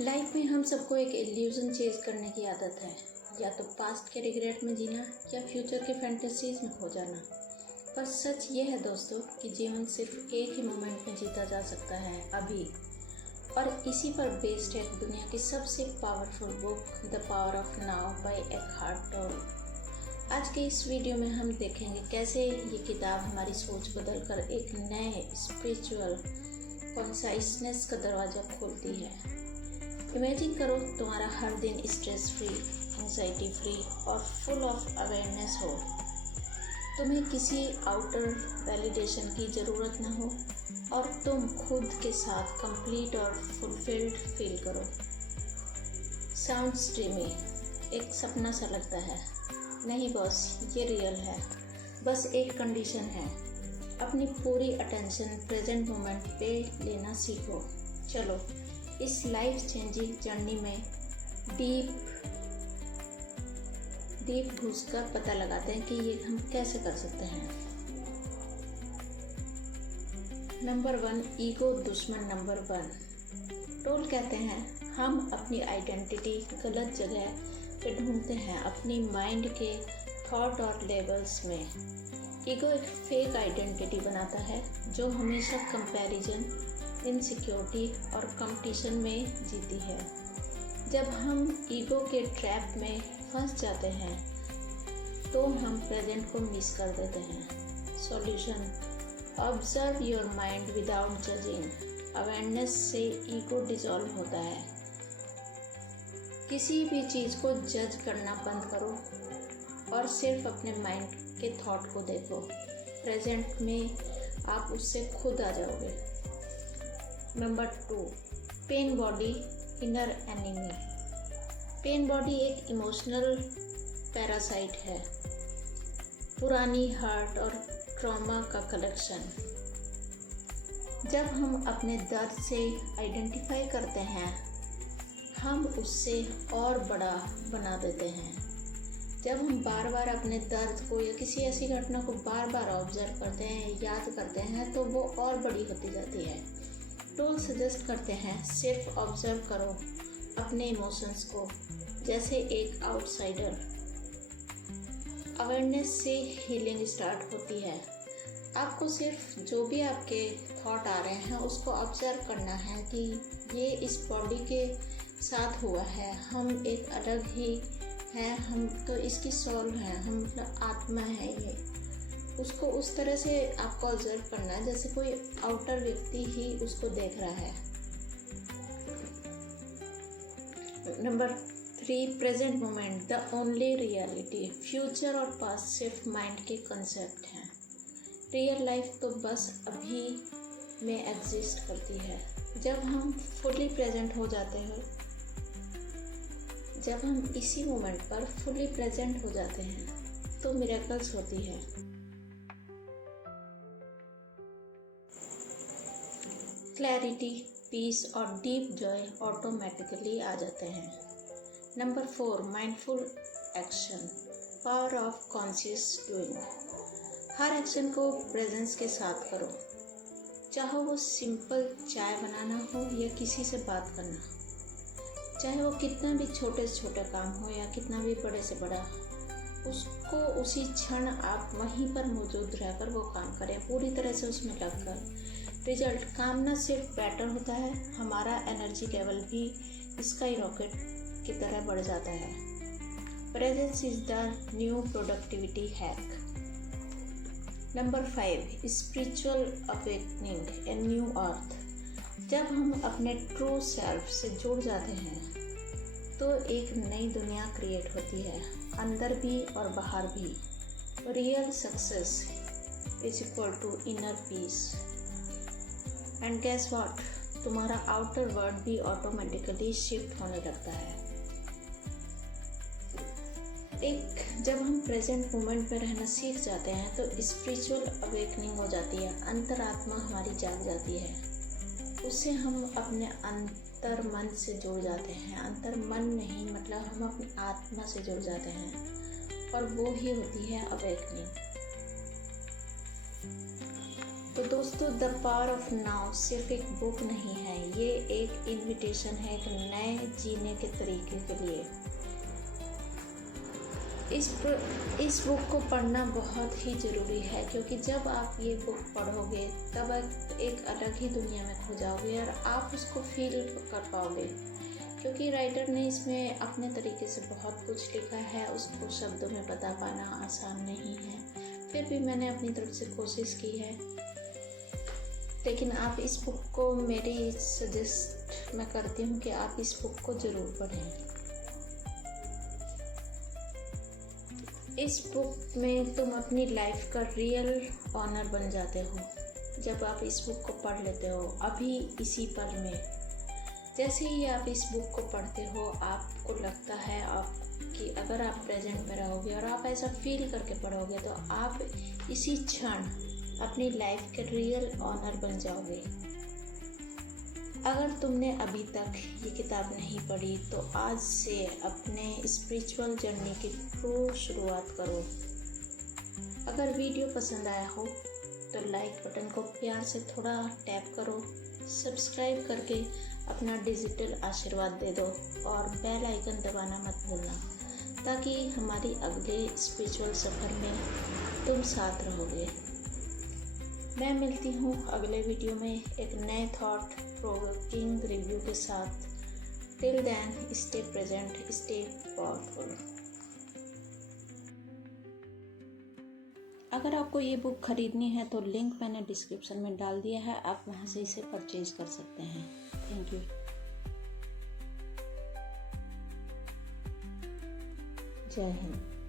Life में हम सबको एक इल्यूज़न चेज करने की आदत है, या तो पास्ट के रिग्रेट में जीना या फ्यूचर के फैंटेसीज में खो जाना। पर सच ये है दोस्तों कि जीवन सिर्फ एक ही मोमेंट में जीता जा सकता है, अभी। और इसी पर बेस्ड है दुनिया की सबसे powerful book the power of now by Eckhart Tolle. आज के इस वीडियो में हम देखेंगे कैसे ये किताब हमारी सोच बदलकर एक नए स्पिरिचुअल कॉन्साइसनेस का दरवाज़ा खोलती है। इमेजिन करो तुम्हारा हर दिन स्ट्रेस फ्री, एंजाइटी फ्री और फुल ऑफ अवेयरनेस हो। तुम्हें किसी आउटर वैलिडेशन की ज़रूरत न हो और तुम खुद के साथ कंप्लीट और फुलफिल्ड फील करो। साउंड्स ड्रीमी, एक सपना सा लगता है। नहीं बॉस, ये रियल है। बस एक कंडीशन है, अपनी पूरी अटेंशन प्रेजेंट मोमेंट पे लेना सीखो। चलो इस लाइफ चेंजिंग जर्नी में डीप घुसकर पता लगाते हैं कि ये हम कैसे कर सकते हैं। नंबर 1, ईगो दुश्मन नंबर 1। टोल कहते हैं हम अपनी आइडेंटिटी गलत जगह पे ढूंढते हैं, अपनी माइंड के थॉट और लेबल्स में। ईगो एक फेक आइडेंटिटी बनाता है जो हमेशा कंपैरिजन, इनसिक्योरिटी और कंपटीशन में जीती है। जब हम ईगो के ट्रैप में फंस जाते हैं तो हम प्रेजेंट को मिस कर देते हैं। Solution: observe your mind without judging. Awareness से ईगो डिसॉल्व होता है। किसी भी चीज़ को जज करना बंद करो और सिर्फ अपने माइंड के थॉट को देखो। प्रेजेंट में आप उससे खुद आ जाओगे। Number 2, pen body inner enemy. Pen body एक इमोशनल पैरासाइट है, पुरानी हर्ट और ट्रॉमा का कलेक्शन। जब हम अपने दर्द से आइडेंटिफाई करते हैं, हम उससे और बड़ा बना देते हैं। जब हम बार बार अपने दर्द को या किसी ऐसी घटना को बार बार ऑब्जर्व करते हैं, याद करते हैं, तो वो और बड़ी होती जाती है। टूल सजेस्ट करते हैं सिर्फ ऑब्जर्व करो अपने इमोशंस को जैसे एक आउटसाइडर। अवेयरनेस से हीलिंग स्टार्ट होती है। आपको सिर्फ जो भी आपके थॉट आ रहे हैं उसको ऑब्जर्व करना है कि ये इस बॉडी के साथ हुआ है, हम एक अलग ही हैं, हम तो इसकी सोल हैं, हम मतलब आत्मा है ये। उसको उस तरह से आपको ऑब्जर्व करना है जैसे कोई आउटर व्यक्ति ही उसको देख रहा है। Number 3, present moment the only reality. Future और पास्ट सिर्फ माइंड के कंसेप्ट हैं। रियल लाइफ तो बस अभी में एग्जिस्ट करती है। जब हम फुली प्रेजेंट हो जाते हैं, जब हम इसी मोमेंट पर फुली प्रेजेंट हो जाते हैं तो मिरेकल्स होती है। क्लैरिटी, पीस और डीप जॉय ऑटोमेटिकली आ जाते हैं। Number 4, mindful action, power of conscious doing. Her action को प्रेजेंस के साथ करो, चाहे वो सिंपल चाय बनाना हो या किसी से बात करना, चाहे वो कितना भी छोटे से छोटा काम हो या कितना भी बड़े से बड़ा, उसको उसी क्षण आप वहीं पर मौजूद रहकर वो काम करें, पूरी तरह से उसमें लगकर। रिजल्ट: काम न सिर्फ बेटर होता है, हमारा एनर्जी लेवल भी स्काई रॉकेट की तरह बढ़ जाता है। Presence is the new productivity hack. Number 5, spiritual awakening a new earth. जब हम अपने ट्रू सेल्फ से जुड़ जाते हैं तो एक नई दुनिया क्रिएट होती है, अंदर भी और बाहर भी। Real success is equal to inner peace. And guess what, तुम्हारा आउटर वर्ल्ड भी ऑटोमेटिकली शिफ्ट होने लगता है। जब हम प्रेजेंट मोमेंट में रहना सीख जाते हैं तो स्पिरिचुअल अवेकनिंग हो जाती है, अंतरात्मा हमारी जाग जाती है। उससे हम अपने अंतर मन से जुड़ जाते हैं। अंतर मन नहीं, मतलब हम अपनी आत्मा से जुड़ जाते हैं और वो ही होती है अवेकनिंग। तो दोस्तों, द पावर ऑफ नाउ सिर्फ एक बुक नहीं है, ये एक इनविटेशन है एक नए जीने के तरीके के लिए। इस बुक को पढ़ना बहुत ही ज़रूरी है, क्योंकि जब आप ये बुक पढ़ोगे तब एक अलग ही दुनिया में खो जाओगे और आप उसको फील कर पाओगे, क्योंकि राइटर ने इसमें अपने तरीके से बहुत कुछ लिखा है। उसको शब्दों में बता पाना आसान नहीं है, फिर भी मैंने अपनी तरफ से कोशिश की है। लेकिन आप इस बुक को मेरी सजेस्ट मैं करती हूँ कि आप इस बुक को ज़रूर पढ़ें। इस बुक में तुम अपनी लाइफ का रियल ऑनर बन जाते हो जब आप इस बुक को पढ़ लेते हो, अभी इसी पल में। जैसे ही आप इस बुक को पढ़ते हो, आपको लगता है कि अगर आप प्रेजेंट में रहोगे और आप ऐसा फील करके पढ़ोगे तो आप इसी क्षण अपनी लाइफ के रियल ऑनर बन जाओगे। अगर तुमने अभी तक ये किताब नहीं पढ़ी तो आज से अपने स्पिरिचुअल जर्नी की ट्रू शुरुआत करो। अगर वीडियो पसंद आया हो तो लाइक बटन को प्यार से थोड़ा टैप करो, सब्सक्राइब करके अपना डिजिटल आशीर्वाद दे दो और बेल आइकन दबाना मत भूलना, ताकि हमारी अगले स्पिरिचुअल सफ़र में तुम साथ रहोगे। मैं मिलती हूँ अगले वीडियो में एक नए थॉट प्रोवोकिंग रिव्यू के साथ। Till then, stay present, stay powerful. अगर आपको ये बुक खरीदनी है तो लिंक मैंने डिस्क्रिप्शन में डाल दिया है, आप वहाँ से इसे परचेज कर सकते हैं। Thank you. जय हिंद।